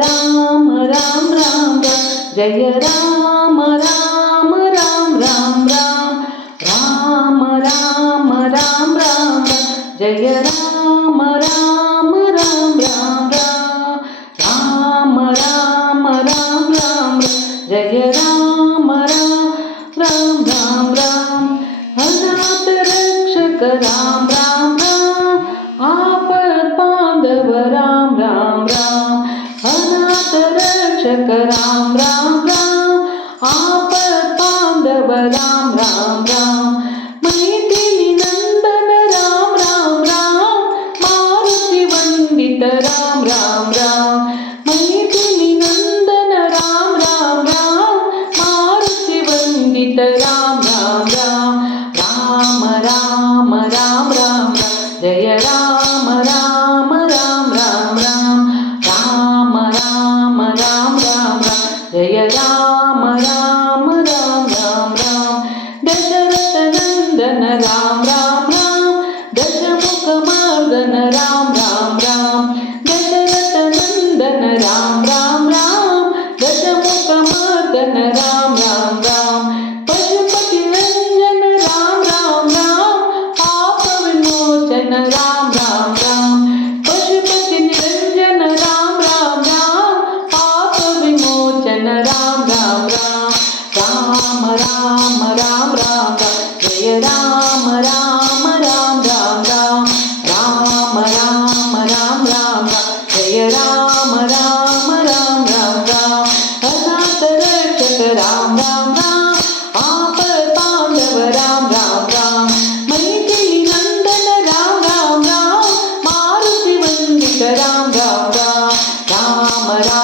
राम राम राम जय राम राम राम राम राम राम राम राम राम जय राम राम राम राम राम राम राम राम जय राम राम राम राम राम अनाथ रक्षक राम राम राम आपद बांधव राम राम राम अनाथ रक्षक राम राम राम आपद बांधव राम राम राम मैथिली नंदन राम राम राम मारुती वंदित राम राम राम मैथिली नंदन राम राम राम मारुती वंदित राम राम राम राम राम राम राम जय राम राम राम राम राम राम राम राम जय राम राम राम राम राम दशरथ नंदन राम राम राम दशमुख मर्दन राम राम राम दशरथ नंदन राम राम राम दशमुख मर्दन राम राम राम पशुपति रंजन राम राम राम पाप विमोचन राम राम राम पशुपति निरंजन राम राम राम पाप विमोचन राम राम राम राम राम राम जय राम राम राम राम राम राम राम राम जय राम राम राम राम अनाथ रक्षक राम राम राम आपद बांधव राम राम राम मैथिली नंदन राम राम राम मारुती वंदित राम राम राम राम